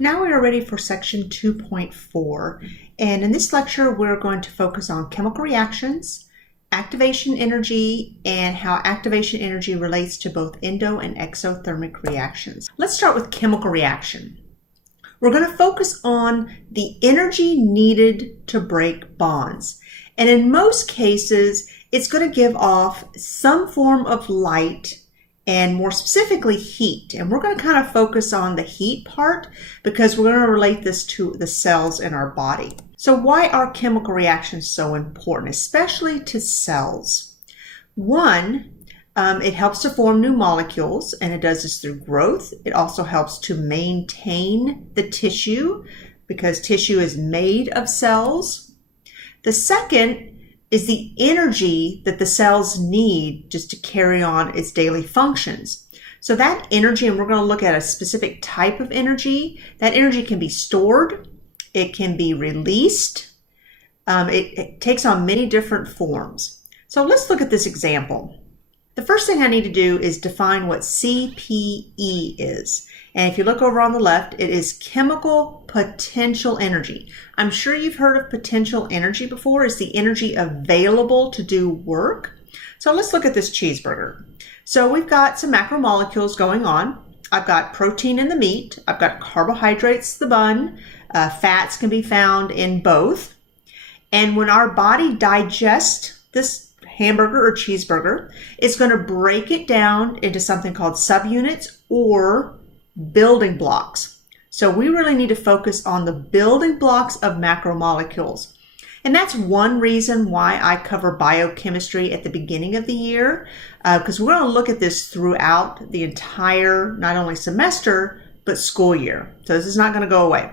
Now we are ready for section 2.4, and in this lecture we're going to focus on chemical reactions, activation energy, and how activation energy relates to both endo and exothermic reactions. Let's start with chemical reaction. We're going to focus on the energy needed to break bonds, and in most cases it's going to give off some form of light and more specifically heat. And we're going to kind of focus on the heat part because we're going to relate this to the cells in our body. So why are chemical reactions so important, especially to cells? One, it helps to form new molecules, and it does this through growth. It also helps to maintain the tissue because tissue is made of cells. The second is the energy that the cells need just to carry on its daily functions. So that energy, and we're going to look at a specific type of energy, that energy can be stored, it can be released, it takes on many different forms. So let's look at this example. The first thing I need to do is define what CPE is. And if you look over on the left, it is chemical potential energy. I'm sure you've heard of potential energy before. It's the energy available to do work. So let's look at this cheeseburger. So we've got some macromolecules going on. I've got protein in the meat. I've got carbohydrates, the bun. Fats can be found in both. And when our body digests this hamburger or cheeseburger, it's going to break it down into something called subunits or building blocks. So we really need to focus on the building blocks of macromolecules. And that's one reason why I cover biochemistry at the beginning of the year, because we're going to look at this throughout the entire, not only semester, but school year. So this is not going to go away.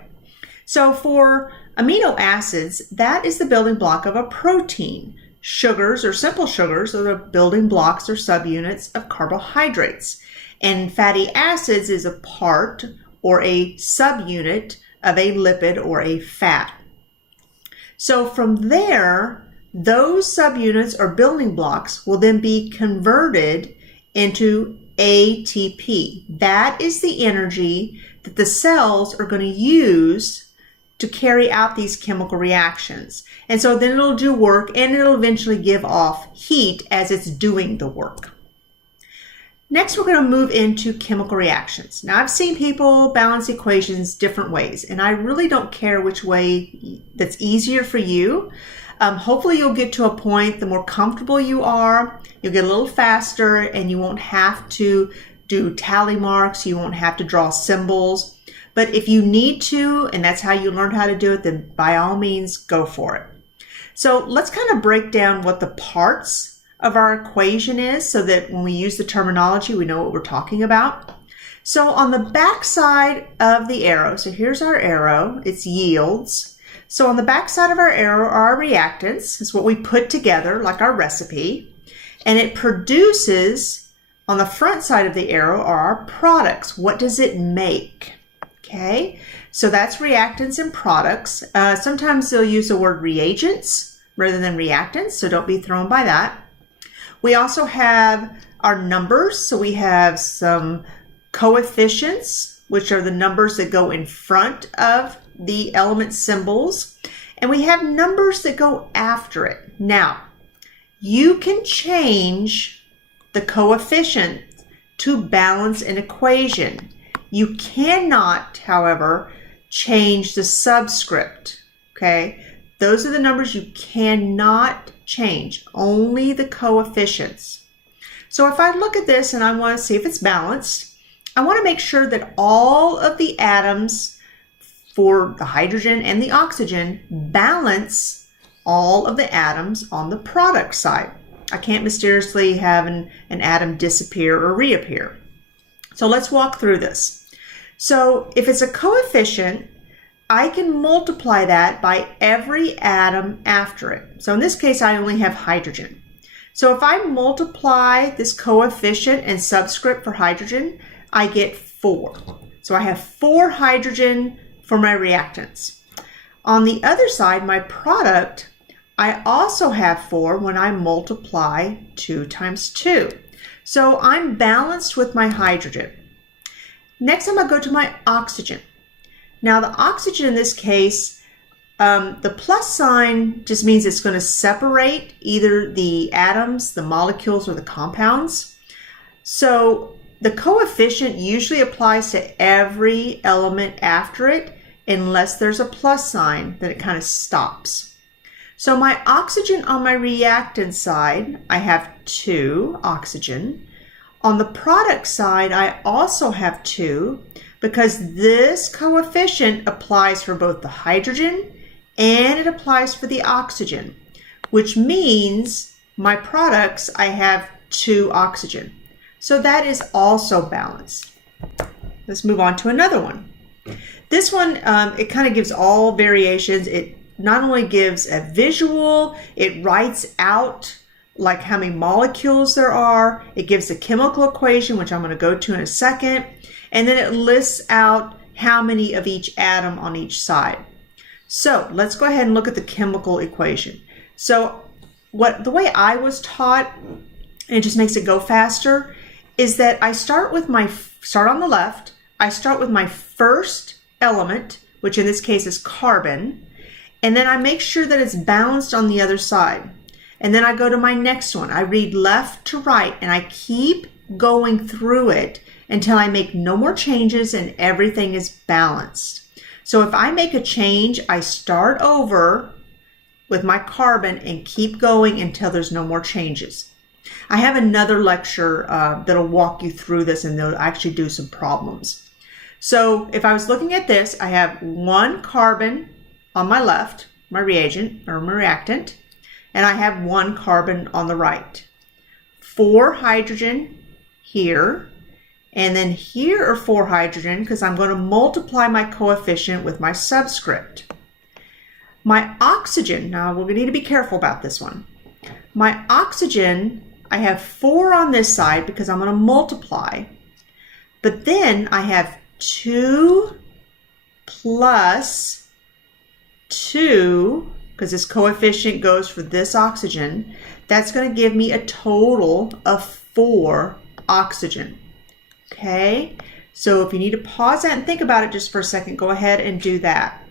So for amino acids, that is the building block of a protein. Sugars or simple sugars are the building blocks or subunits of carbohydrates. And fatty acids is a part or a subunit of a lipid or a fat. So from there, those subunits or building blocks will then be converted into ATP. That is the energy that the cells are going to use to carry out these chemical reactions. And so then it'll do work and it'll eventually give off heat as it's doing the work. Next, we're going to move into chemical reactions. Now, I've seen people balance equations different ways, and I really don't care which way that's easier for you. Hopefully, you'll get to a point, the more comfortable you are, you'll get a little faster, and you won't have to do tally marks, you won't have to draw symbols. But if you need to, and that's how you learn how to do it, then by all means, go for it. So let's kind of break down what the parts of our equation is so that when we use the terminology, we know what we're talking about. So on the back side of the arrow, so here's our arrow, it's yields. So on the back side of our arrow are our reactants. It's what we put together, like our recipe. And it produces, on the front side of the arrow are our products. What does it make? Okay, so that's reactants and products. Sometimes they'll use the word reagents rather than reactants, so don't be thrown by that. We also have our numbers. So we have some coefficients, which are the numbers that go in front of the element symbols. And we have numbers that go after it. Now, you can change the coefficient to balance an equation. You cannot, however, change the subscript, okay? Those are the numbers you cannot change, only the coefficients. So if I look at this and I want to see if it's balanced, I want to make sure that all of the atoms for the hydrogen and the oxygen balance all of the atoms on the product side. I can't mysteriously have an atom disappear or reappear. So let's walk through this. So if it's a coefficient, I can multiply that by every atom after it. So in this case, I only have hydrogen. So if I multiply this coefficient and subscript for hydrogen, I get 4. So I have 4 hydrogen for my reactants. On the other side, my product, I also have 4 when I multiply 2 times 2. So I'm balanced with my hydrogen. Next, I'm going to go to my oxygen. Now the oxygen in this case, the plus sign just means it's going to separate either the atoms, the molecules, or the compounds. So the coefficient usually applies to every element after it, unless there's a plus sign that it kind of stops. So my oxygen on my reactant side, I have 2 oxygen. On the product side, I also have 2 because this coefficient applies for both the hydrogen and it applies for the oxygen, which means my products, I have 2 oxygen. So that is also balanced. Let's move on to another one. This one, it kind of gives all variations. It not only gives a visual, it writes out like how many molecules there are. It gives a chemical equation, which I'm going to go to in a second. And then it lists out how many of each atom on each side. So let's go ahead and look at the chemical equation. So the way I was taught, and it just makes it go faster, is that I start on the left, I start with my first element, which in this case is carbon, and then I make sure that it's balanced on the other side. And then I go to my next one. I read left to right, and I keep going through it until I make no more changes and everything is balanced. So if I make a change, I start over with my carbon and keep going until there's no more changes. I have another lecture that'll walk you through this, and they'll actually do some problems. So if I was looking at this, I have 1 carbon on my left, my reagent or my reactant, and I have 1 carbon on the right. 4 hydrogen here, and then here are 4 hydrogen because I'm going to multiply my coefficient with my subscript. My oxygen, now we're going to need to be careful about this one. My oxygen, I have 4 on this side because I'm going to multiply, but then I have 2 plus 2, because this coefficient goes for this oxygen. That's going to give me a total of 4 oxygen. Okay, so if you need to pause that and think about it just for a second, go ahead and do that.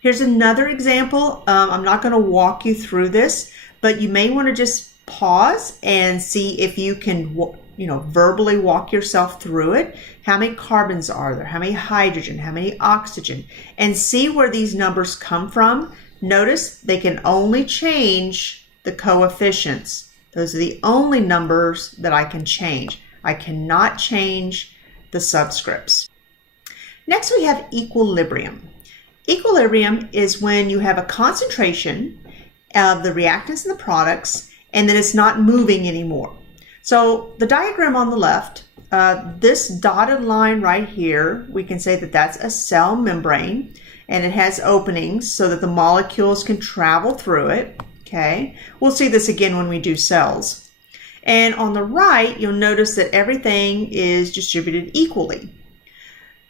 Here's another example. I'm not going to walk you through this, but you may want to just pause and see if you can verbally walk yourself through it. How many carbons are there? How many hydrogen? How many oxygen? And see where these numbers come from. Notice they can only change the coefficients. Those are the only numbers that I can change. I cannot change the subscripts. Next, we have equilibrium. Equilibrium is when you have a concentration of the reactants and the products, and then it's not moving anymore. So the diagram on the left, this dotted line right here, we can say that that's a cell membrane, and it has openings so that the molecules can travel through it. Okay, we'll see this again when we do cells. And on the right, you'll notice that everything is distributed equally.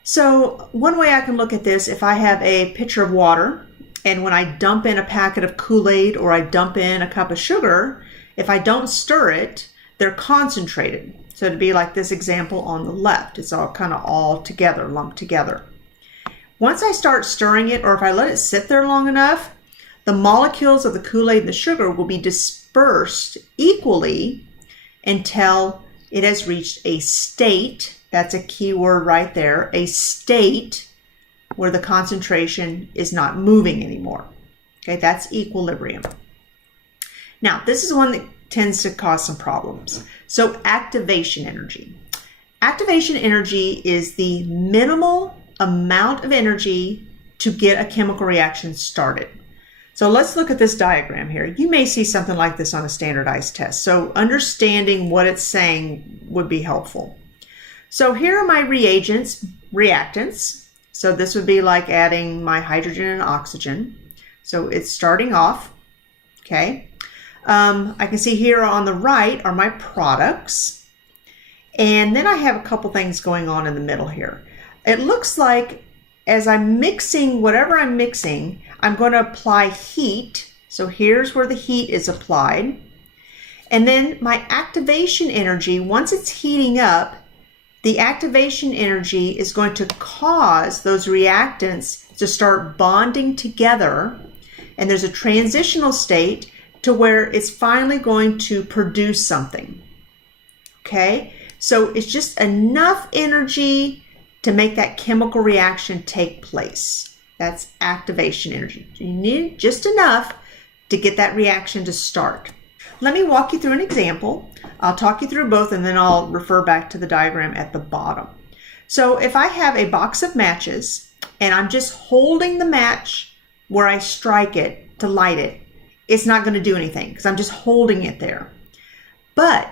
So one way I can look at this, if I have a pitcher of water, and when I dump in a packet of Kool-Aid or I dump in a cup of sugar, if I don't stir it, they're concentrated. So it'd be like this example on the left. It's all kind of all together, lumped together. Once I start stirring it, or if I let it sit there long enough, the molecules of the Kool-Aid and the sugar will be dispersed equally until it has reached a state. That's a key word right there, a state where the concentration is not moving anymore. Okay, that's equilibrium. Now, this is one that tends to cause some problems. So activation energy. Activation energy is the minimal amount of energy to get a chemical reaction started. So let's look at this diagram here. You may see something like this on a standardized test. So understanding what it's saying would be helpful. So here are my reactants. So this would be like adding my hydrogen and oxygen. So it's starting off, okay? I can see here on the right are my products. And then I have a couple things going on in the middle here. It looks like as I'm mixing whatever I'm mixing, I'm going to apply heat. So here's where the heat is applied. And then my activation energy, once it's heating up, the activation energy is going to cause those reactants to start bonding together, and there's a transitional state to where it's finally going to produce something. Okay, so it's just enough energy to make that chemical reaction take place. That's activation energy. You need just enough to get that reaction to start. Let me walk you through an example. I'll talk you through both and then I'll refer back to the diagram at the bottom. So if I have a box of matches and I'm just holding the match where I strike it to light it, it's not going to do anything because I'm just holding it there. But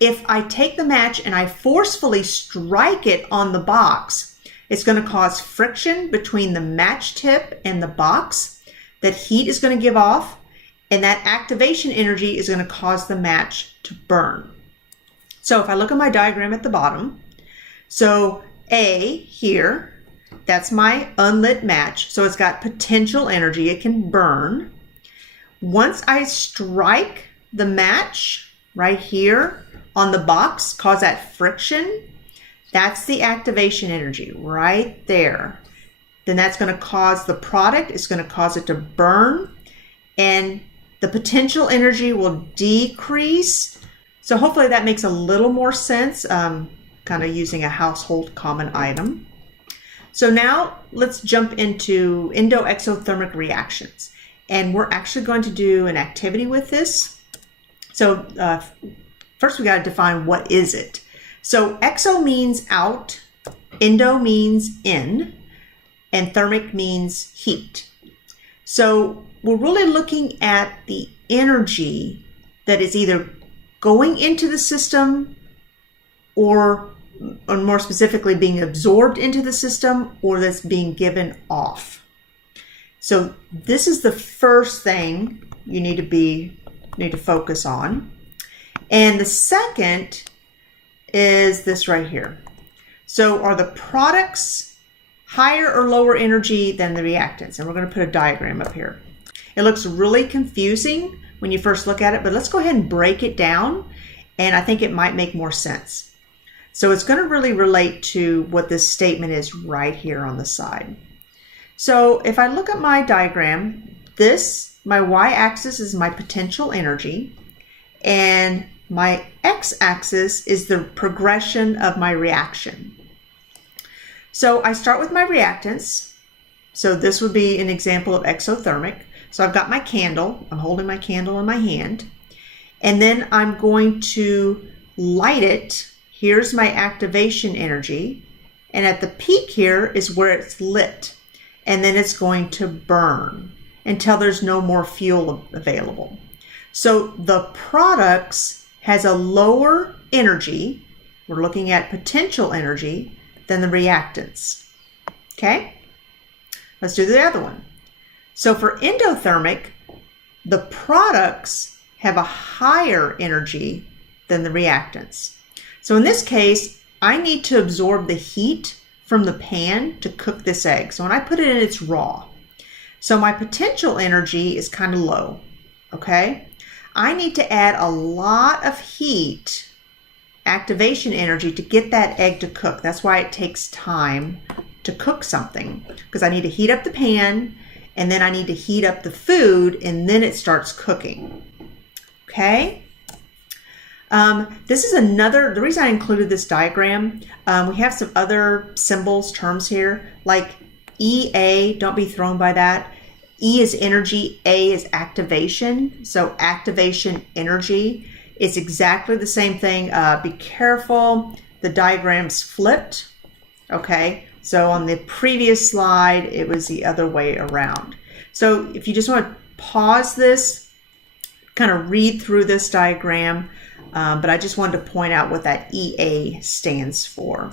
if I take the match and I forcefully strike it on the box, it's going to cause friction between the match tip and the box. That heat is going to give off, and that activation energy is going to cause the match to burn. So if I look at my diagram at the bottom, so A here, that's my unlit match. So it's got potential energy. It can burn. Once I strike the match right here on the box, cause that friction, that's the activation energy right there. Then that's going to cause the product, it's going to cause it to burn, and the potential energy will decrease. So hopefully that makes a little more sense, kind of using a household common item. So now let's jump into endo-exothermic reactions. And we're actually going to do an activity with this. So first we got to define what is it. So exo means out, endo means in, and thermic means heat. So we're really looking at the energy that is either going into the system or more specifically being absorbed into the system, or that's being given off. So this is the first thing you need to focus on. And the second is this right here. So are the products higher or lower energy than the reactants? And we're going to put a diagram up here. It looks really confusing when you first look at it, but let's go ahead and break it down, and I think it might make more sense. So it's going to really relate to what this statement is right here on the side. So if I look at my diagram, my y-axis is my potential energy, and my x-axis is the progression of my reaction. So I start with my reactants. So this would be an example of exothermic. So I've got my candle. I'm holding my candle in my hand. And then I'm going to light it. Here's my activation energy. And at the peak here is where it's lit. And then it's going to burn until there's no more fuel available. So the products has a lower energy, we're looking at potential energy, than the reactants. Okay? Let's do the other one. So for endothermic, the products have a higher energy than the reactants. So in this case, I need to absorb the heat from the pan to cook this egg. So when I put it in, it's raw. So my potential energy is kind of low, okay? I need to add a lot of heat, activation energy, to get that egg to cook. That's why it takes time to cook something, because I need to heat up the pan, and then I need to heat up the food, and then it starts cooking, okay? This is the reason I included this diagram, we have some other symbols, terms here, like EA, don't be thrown by that. E is energy, A is activation. So activation energy is exactly the same thing. Be careful, the diagram's flipped, okay? So on the previous slide, it was the other way around. So if you just want to pause this, kind of read through this diagram, but I just wanted to point out what that EA stands for.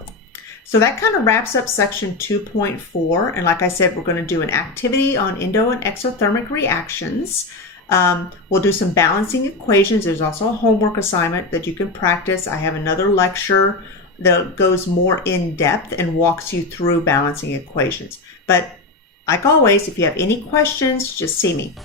So that kind of wraps up section 2.4. And like I said, we're going to do an activity on endo and exothermic reactions. We'll do some balancing equations. There's also a homework assignment that you can practice. I have another lecture that goes more in depth and walks you through balancing equations. But like always, if you have any questions, just see me.